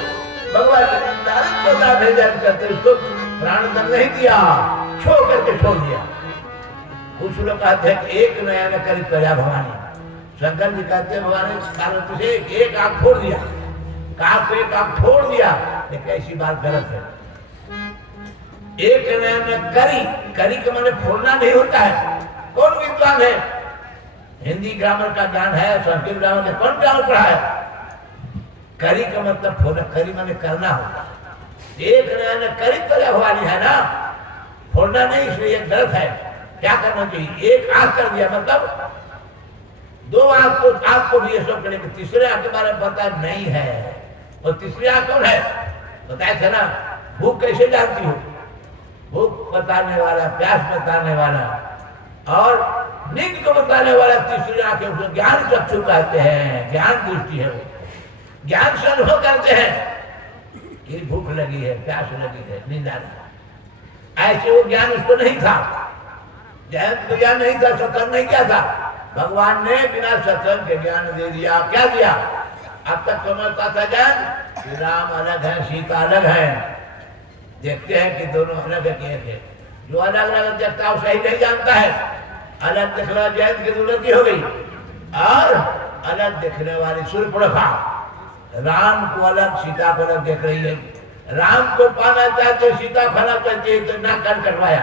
भगवान नारद को ना भेजा करते उसको प्राण दंड नहीं दिया, छोड़ करके छोड़ दिया। कुछ लोग कहते हैं कि एक नया न करी प्रजा भवानी। शंकर जी कहते हैं भगवान ने कारण तुझे एक आंख फोड़ दिया, काक को एक आंख फोड़ दिया, लेकिन ऐसी बात गलत है। एक नया न करी के माने फोड़ना नहीं होता है। कौन विद्वान है? हिंदी ग्रामर का ज्ञान है, संस्कृत ग्रामर का कौन ग्रामर पढ़ा है? करी का मतलब फोड़ना, करी माने करना होता है। एक नया न करी प्रजा भवानी है ना, फोड़ना नहीं, इसलिए गलत है। क्या करना चाहिए? एक आंख कर दिया मतलब दो आंख को भी ये सब करेंगे। तीसरे आंख के बारे में पता नहीं है। और तीसरी आंख कौन है? बताया था ना, भूख कैसे जानती हो? भूख बताने वाला, प्यास बताने वाला और नींद को बताने वाला तीसरी आंख है, उसको ज्ञान चक्षु कहते हैं। ज्ञान दृष्टि है, ज्ञान से अनुभव करते हैं कि भूख लगी है, प्यास लगी है, नींद आ रहा है। ऐसे वो ज्ञान उसको नहीं था। जयंत को ज्ञान नहीं था, सत्संग नहीं किया था। भगवान ने बिना सत्संग के ज्ञान दे दिया। क्या दिया? अब तक समझता था ज्ञान कि राम अलग है, सीता अलग है। देखते हैं कि दोनों अलग है। जो अलग अलग देखता है वो सही नहीं जानता है। अलग देखने वाला जयंत की दुर्गति हो गई, और अलग देखने वाली सूर्यप्रभा राम को अलग, सीता को अलग देख रही है। राम को पाना चाहते, सीता खाना चाहती है, तो नाक कान कटवाया।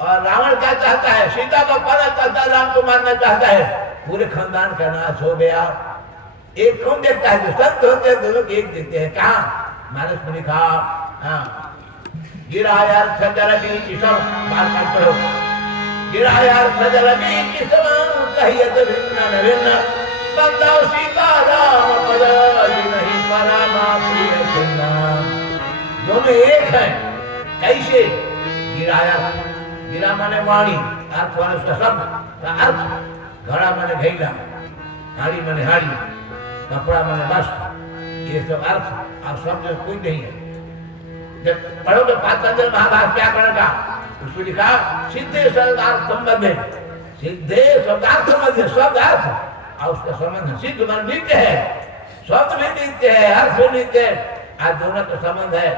और रावण क्या चाहता है? सीता को पाना चाहता है, राम को मारना चाहता है। पूरे खानदान का नाश हो गया। एक कौन देखता है? जो संत होते हैं दोनों एक देखते हैं। कहा मानस में लिखा, गिरा यार सजल बीच सब बात पढ़ो। गिरा यार सजल बीच सब कहिए तो भिन्न भिन्न बंदा सीता राम पद नहीं परमा प्रिय भिन्न। दोनों एक हैं। कैसे? गिराया, गिरा माने वाणी, अर्थ वाले शब्द का अर्थ। घड़ा माने घैला, हाड़ी माने हाड़ी, कपड़ा माने वस्त्र। ये सब अर्थ और शब्द कोई नहीं है। जब पढ़ोगे पातंजलि महाभारत व्याकरण का, उसमें लिखा सिद्धे शब्दार्थ संबंध है। सिद्धे शब्दार्थ संबंध है, शब्द अर्थ और उसका संबंध। सिद्ध मन नित्य है, शब्द भी नित्य है, अर्थ भी नित्य है। आज दोनों का संबंध है,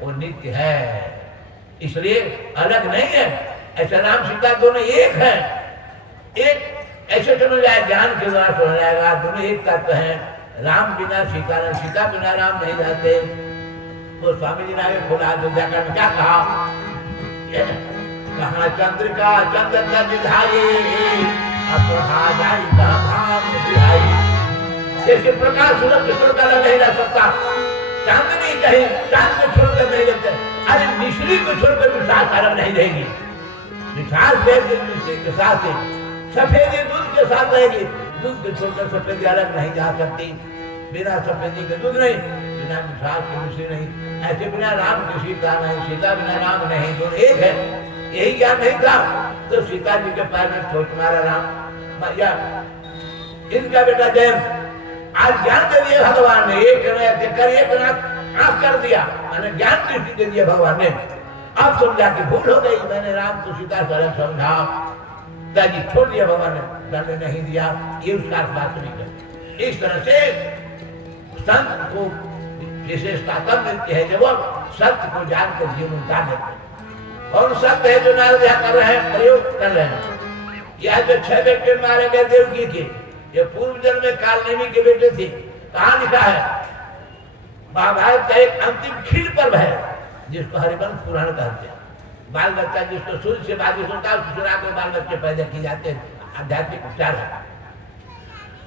वो नित्य है, इसलिए अलग नहीं है। ऐसा राम सीता दोनों एक है। एक ऐसे समझ जाए, ज्ञान के द्वारा समझ जाएगा दोनों एक तत्व है। राम बिना सीता नहीं, सीता बिना राम नहीं रहते। तो स्वामी जी ने आगे खोला अयोध्याकांड में क्या कहा, कहा चंद्रिका चंद्र का निधाई अपहा जाई का धाम दिलाई। जैसे प्रकाश सूरज को छोड़कर नहीं रह सकता, चांदनी कहीं चांद को छोड़कर नहीं रहते, अरे मिश्री को छोड़कर मिठास अलग नहीं रहेगी। मिठास मिश्री के साथ सफेदी दूध के साथ रहेगी, दूध को छोड़कर सफेदी अलग नहीं जा सकती। बिना सफेदी के दूध नहीं, बिना मिठास के मिश्री नहीं। ऐसे बिना राम की सीता नहीं, सीता बिना राम नहीं, दोनों एक है। यही ज्ञान नहीं था तो सीता जी के पैर में ठोक मारा राम या इनका बेटा जयंत। आज ज्ञान दे दिया भगवान ने, एक कर एक आंख कर दिया, मैंने ज्ञान दृष्टि दे दिया भगवान ने। अब समझा कि भूल हो गई, मैंने राम को सीता से अलग समझा, दादी छोड़ दिया भगवान ने, दंड नहीं दिया। ये उसका बात नहीं करती। इस तरह से संत को विशेषता तब मिलती है जब वो सत्य को जानकर जीवन उतार देते हैं। और सत्य है जो नारद कर रहे हैं, प्रयोग कर रहे हैं। यह जो 6 बेटे मारे गए देवकी के, ये पूर्व जन्म में कालनेमी के बेटे थे। कहाँ लिखा है, महाभारत का एक अंतिम खील पर्व है जिसको हरिवंश पुराण कहते हैं। बाल बच्चा जिसको सूर्य से बाधित होता है उसको सुना कर बाल बच्चे पैदा किए जाते हैं, आध्यात्मिक उपचार है।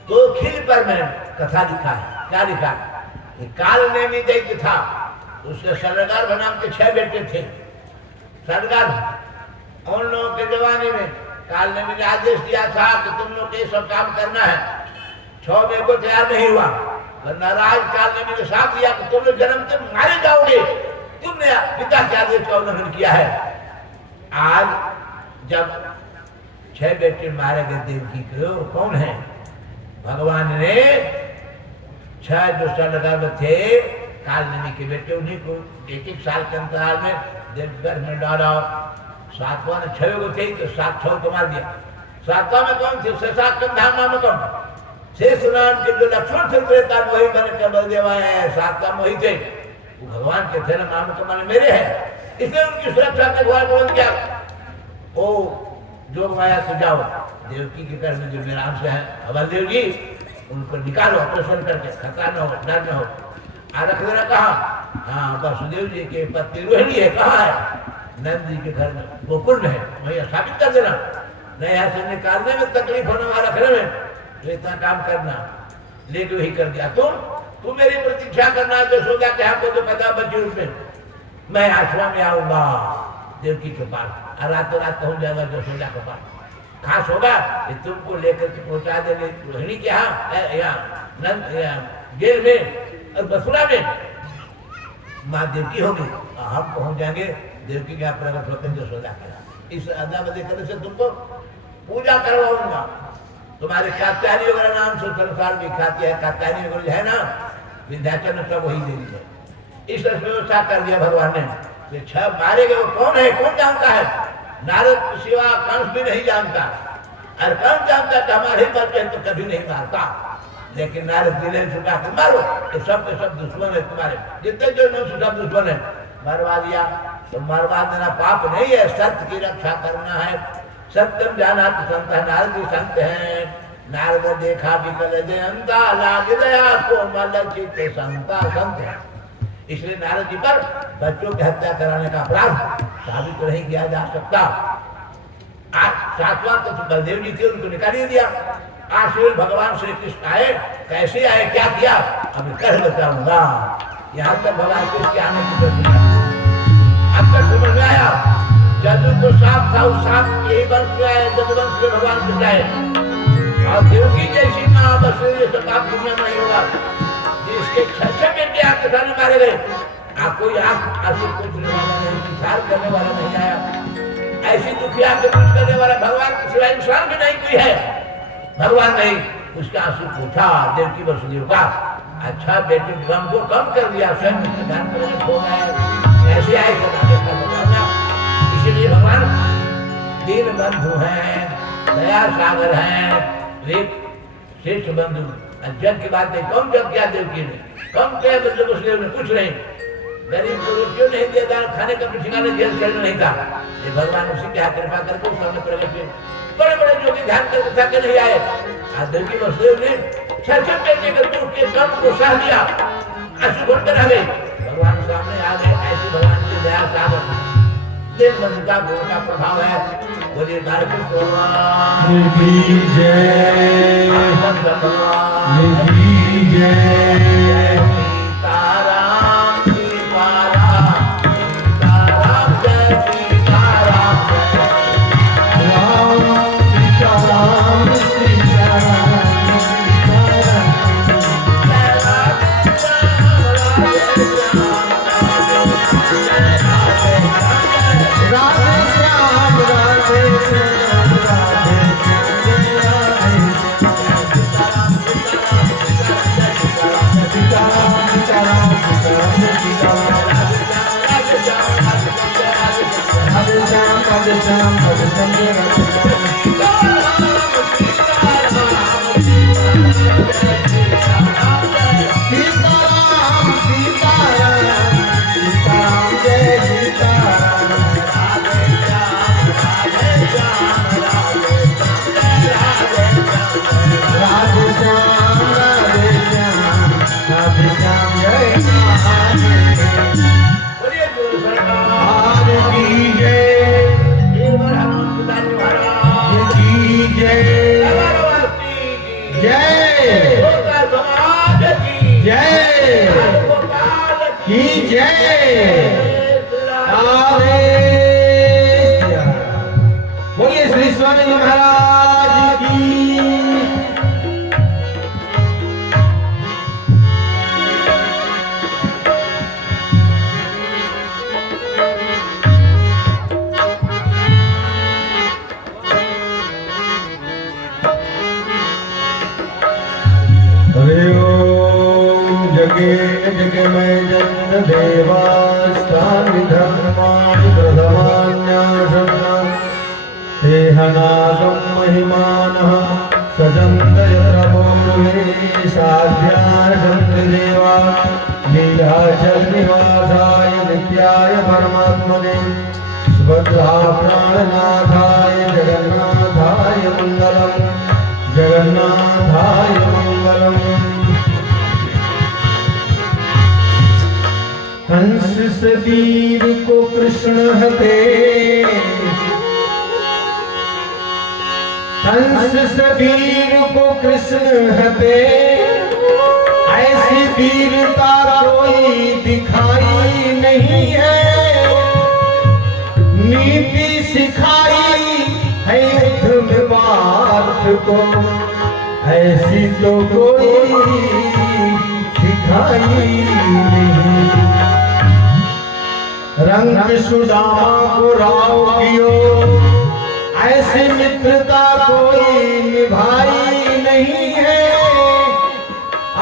तो खील पर्व में कथा लिखा है, क्या लिखा है, कालनेमी दैत्य था, उसके सरदार नाम के 6 बेटे थे। सरदार उन लोगों के जमाने में कालनेमी ने आदेश दिया था कि तुम लोग ये सब काम करना है। 6 में को तैयार नहीं हुआ, नाराज कालनेमी ने साथ दिया कि तुम लोग जन्म से मारे जाओगे, तुमने पिता के आदेश का उल्लंघन किया है। आज जब 6 बेटे मारे गए देवकी के, कौन है, भगवान ने 6 जो सरदार थे कालनेमी के बेटे, उन्हीं को 1-1 साल के अंतराल में देवघर में डाला। 7वां ने 6 को थे तो 7 6 को मार दिया। 7वां में कौन थे, शेषाचल धाम नाम कौन, शेष नाम के जो लक्ष्मण थे वही मैंने केवल देवा है। 7वां वही थे, वो भगवान के थे ना, नाम तो माने मेरे है, इसलिए उनकी सुरक्षा के भगवान बोल दिया ओ जो माया तो जाओ देवकी के घर में जो मेरा अंश है अबलदेव जी, उनको निकालो ऑपरेशन करके, खतरा न हो, डर न हो। रख देना कहा, हाँ वसुदेव जी के पत्नी रोहिणी है, कहाँ है, नंद जी के घर में गोकुल में है, वही स्थापित कर देना। नहीं ऐसे निकालने में तकलीफ होने वाला, रखने में तो इतना काम करना, लेके वही कर दिया। तुम मेरी प्रतीक्षा करना, जसोदा के यहाँ को जो पता बची उसमें, मैं आश्रम में आऊंगा देवकी के पास, और रातों रात पहुंच जाएगा जसोदा के पास। खास होगा कि तुमको लेकर के पहुंचा देंगे रोहिणी के यहाँ नंद गेर में और बसुरा में माँ देवकी होगी, हम पहुंच जाएंगे देवकी के यहाँ प्रकट होकर जसोदा के। इस अदला बदली करने से तुमको पूजा करवाऊंगा। तुम्हारे कात्यायनी वगैरह नाम से संसार में खाती है, कात्यायनी वगैरह है ना, विंध्याचल में सब वही देवी है। इस व्यवस्था कर दिया भगवान ने। 6 मारे गए, वो कौन है, कौन जानता है, नारद के सिवा कंस भी नहीं जानता, और कंस जानता कि हमारे बच्चे तो कभी नहीं मारता, लेकिन नारद दिले छुटा कर मारो, तो सब के सब दुश्मन है तुम्हारे, जितने जो सब दुश्मन है, मरवा दिया। तो मरवा देना पाप नहीं है, सत्य की रक्षा करना है। सत्यम जाना तो संत है, नारद भी संत है। नारद देखा विकल जयंता लाग दया को मल चित्त संता संत है। इसलिए नारद जी पर बच्चों की हत्या कराने का अपराध साबित नहीं किया जा सकता। आज 7वां तो बलदेव जी थे, उनको निकाल दिया। आज फिर भगवान श्री कृष्ण आए, कैसे आए, क्या किया, अब कह बताऊंगा। यहाँ तक भगवान कृष्ण आने की जरूरत है। अब तक समझ में आया, जदू को साफ था, उस साफ यही वंश में आए, जदुवंश में भगवान कृष्ण आए। और देवकी जैसी माँ बस पाप दुनिया में नहीं होगा, जिसके 6 बेटे आपके सामने मारे गए, कोई आंसू पूछने वाला नहीं, विचार करने वाला नहीं आया। ऐसी दुखिया के कुछ करने वाला भगवान के सिवाय इंसान भी नहीं कोई है। भगवान नहीं उसका आंसू पूछा देवकी वसुदेव का। अच्छा बेटे गम को कम कर दिया, स्वयं ध्यान करने हो गए, ऐसे आए बताना। इसीलिए भगवान दीन बंधु हैं, दया सागर हैं, वे श्रेष्ठ बंधु। जग की बात नहीं, कम जग किया देवकी ने, कम किया वसुदेव ने, कुछ नहीं। गरीब को क्यों नहीं दिया दान, खाने का ठिकाना जेल सेल नहीं था। ये भगवान उसी की कृपा करके उस समय प्रकट हुए। बड़े बड़े जोगी ध्यान करके थके नहीं आए। आदर की वसुदेव ने छरछर करने के दुख के कर्म को सह लिया, आंसू घुटते रह गए। भगवान सामने आ गए, ऐसी भगवान की दया सागर देव मन का गुण का प्रभाव है। बोलिए नारद भगवान की जय, भगवान की जय। सीताराम सीताराम सीताराम जय सीताराम राम सीताराम सीताराम हंस सबीर को कृष्ण हते, हंस सबीर को कृष्ण हते, ऐसी वीरता कोई दिखाई नहीं है। नीति सिखाई है युद्ध में पार्थ को, ऐसी तो कोई सिखाई नहीं। रंग सुदामा को राव कियो, ऐसी मित्रता कोई निभाई नहीं है।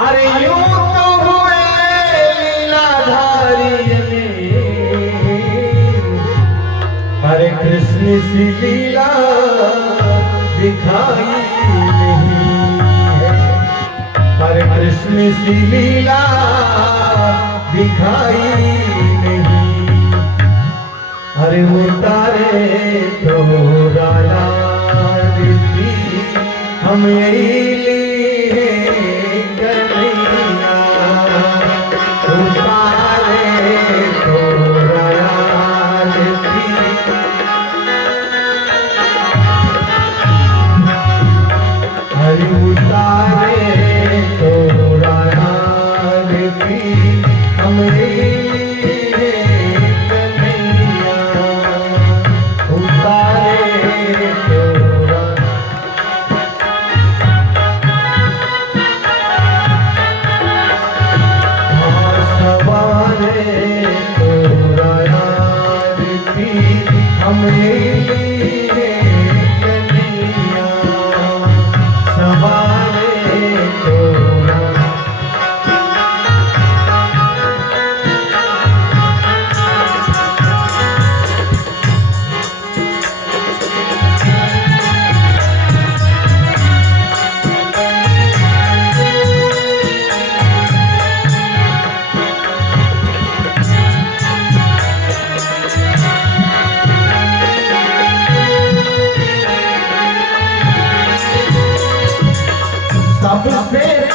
अरे यूं तो हुए लीलाधारी ने, हरे कृष्ण सी लीला दिखाई नहीं है। हरे कृष्ण सी लीला दिखाई नहीं। अरे उतारे तो राजा दीदी हम यही लिए कन्हैया। उतारे तो राजा दीदी, अरे उतारे तो राजा दीदी हम यही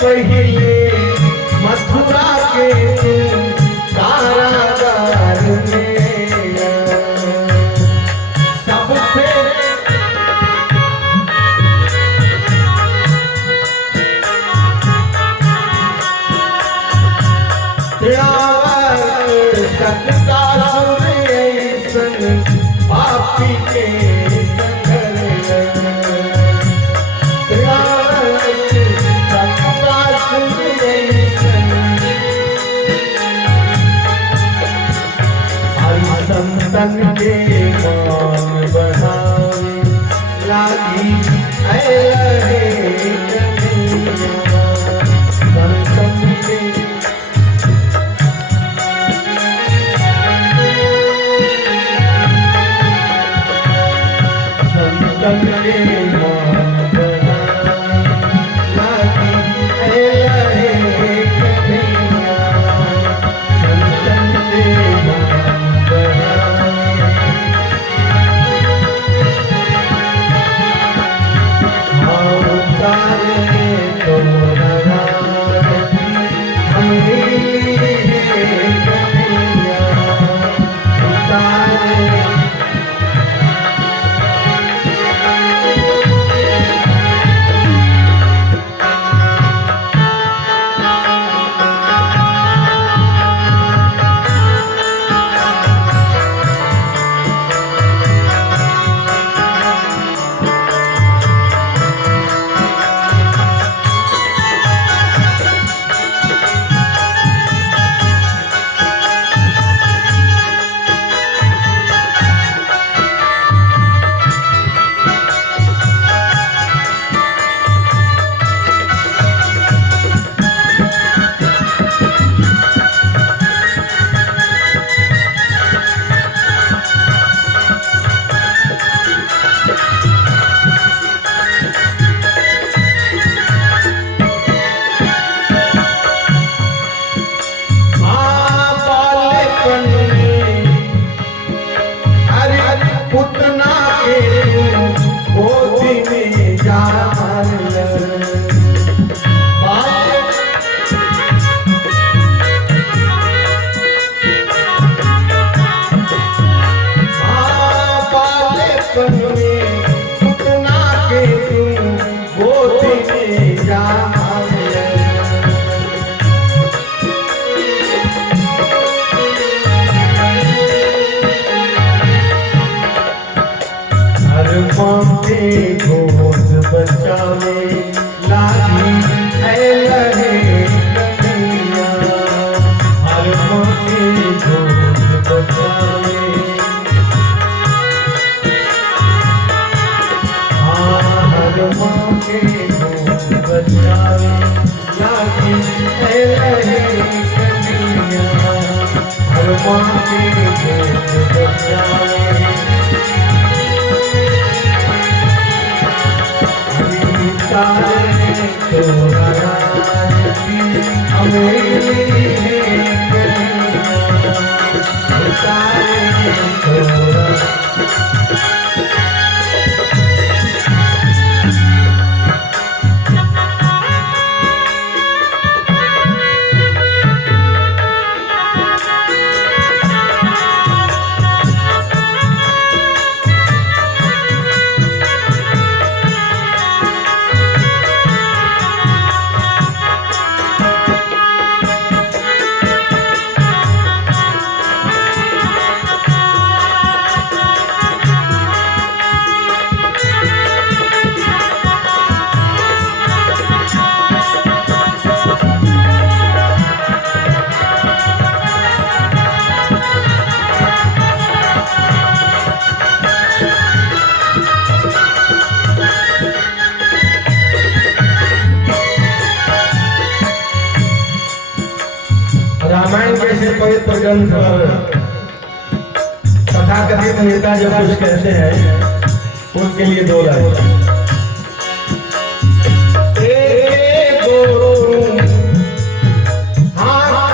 पहले मथुरा के तुम कारागार में सबसे सकता पापी के संतन के मान बढ़ावे लागी ऐ संतन के संतन के मान बढ़ावे लागी संतन के पुतना के गोदी में जान पुतना के गोदी में जान के गोद बचावे लागी है लहे कन्हैया हर के गोद बचावे हर के गोद बचावे लागी है लहे कन्हैया हर के गोद बचावे रामायण जैसे पवित्र ग्रंथ पर तथाकथित नेता जो कुछ कहते हैं उनके लिए दो लाइन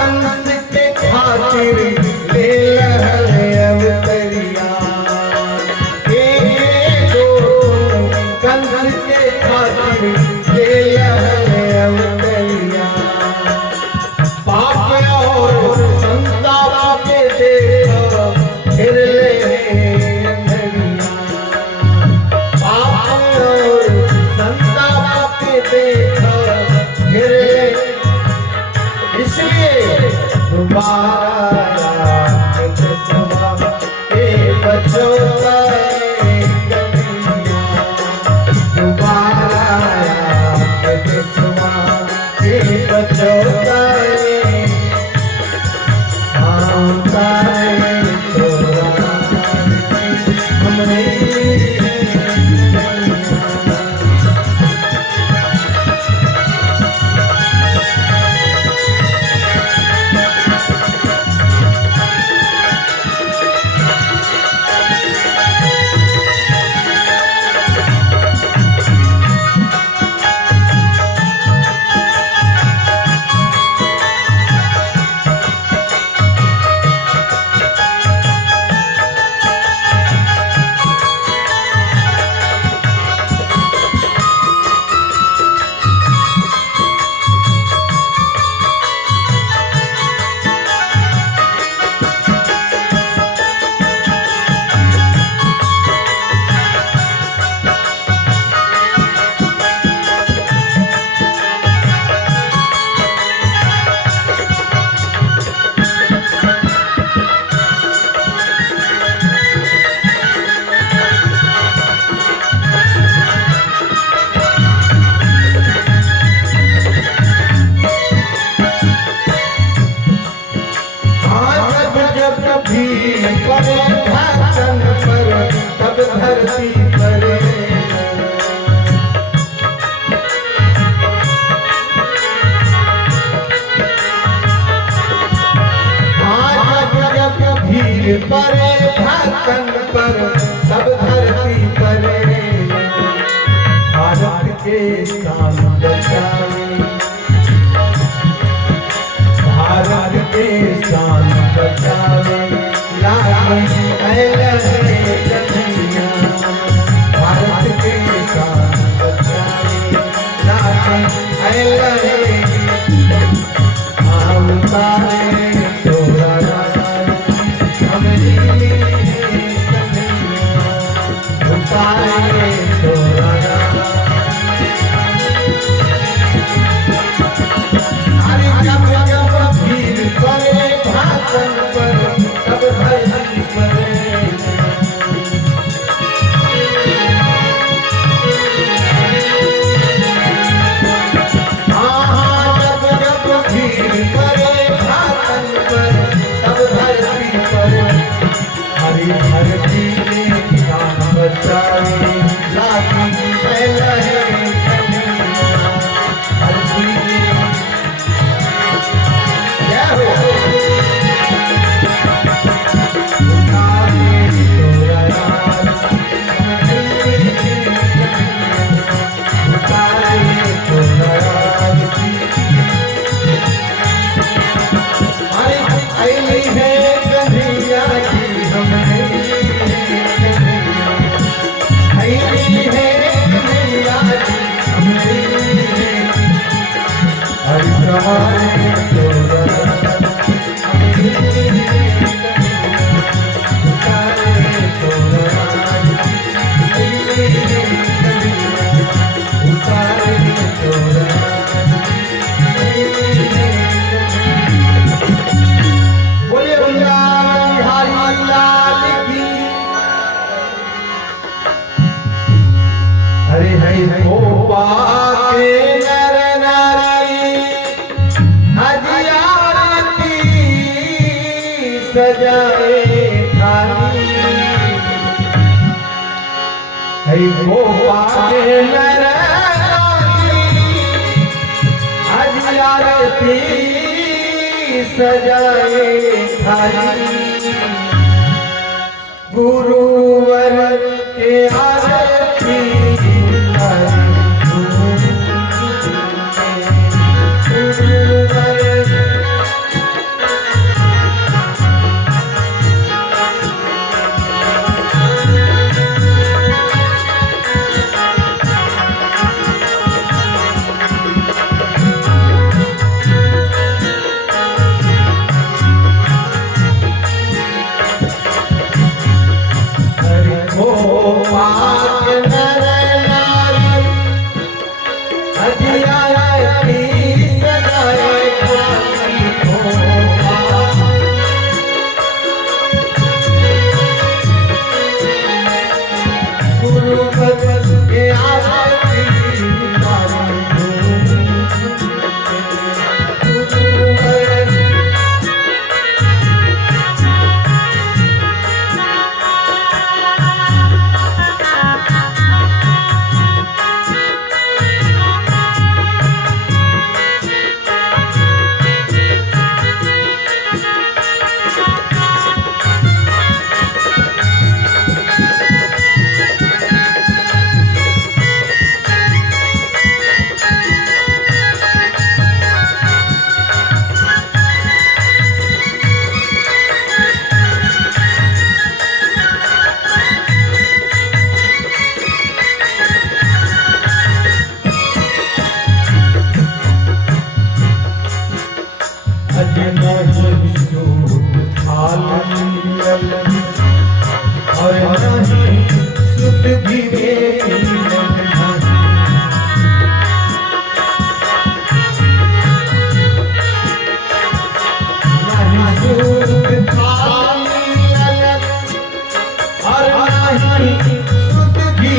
कंस के खातिर ले और संताप के देखो फिर ले अंधड़ियां। पाप और संताप के देखो फिर ले, इसलिए दोबारा बच्चों का दोबारा बच्चों का धरती पर जब भीड़ परे ढाकन पर सब धरती पर भारत के शान बचाए, भारत के शान बचाए लागी भारत के शान बचाए लागी हम तारे तोरा हमरी तारे तोरा अरे जब जब भीड़ पड़े भाषण पर तब धरती पर धरती में शान बचाए लागी धरती में क्या हो सजाए थाली हरि गोपाले नर आज आरती सजाए थाली गुरुवर के आरती नहीं सूत थाल मिलल और नहीं सुत भी मिलल नहीं सूत थाल मिलल और नहीं सुत भी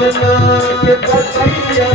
मिलल के पतिया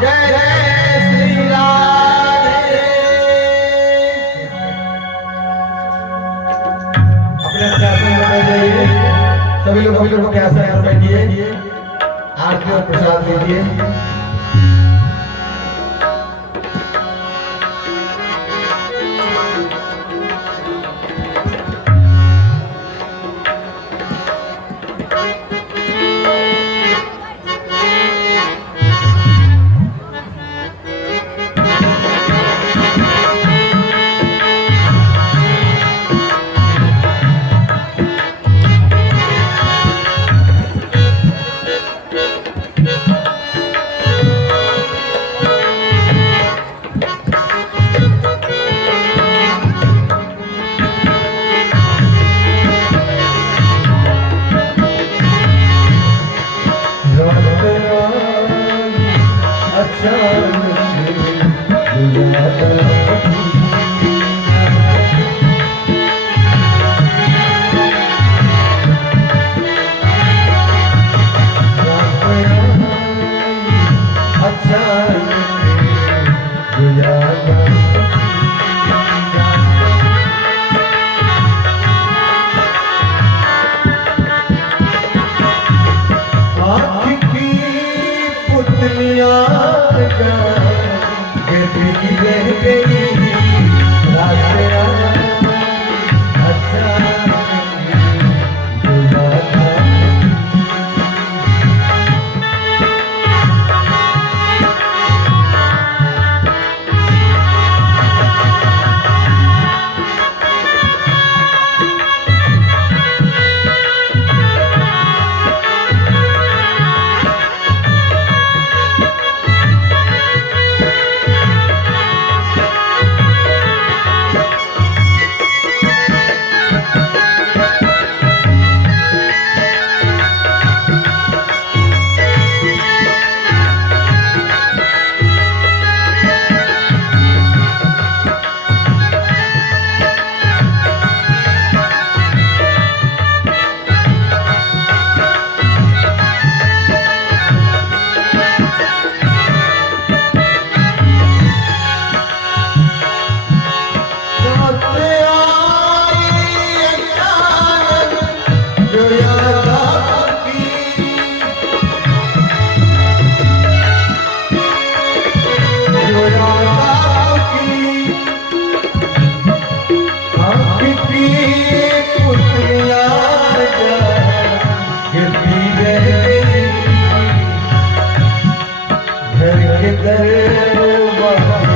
जय जय श्री राधे। अपने अपने आसन पर बैठ जाइए। सभी लोग अपने आसन पर बैठिए। आरती और प्रसाद लीजिए। घर के दरबार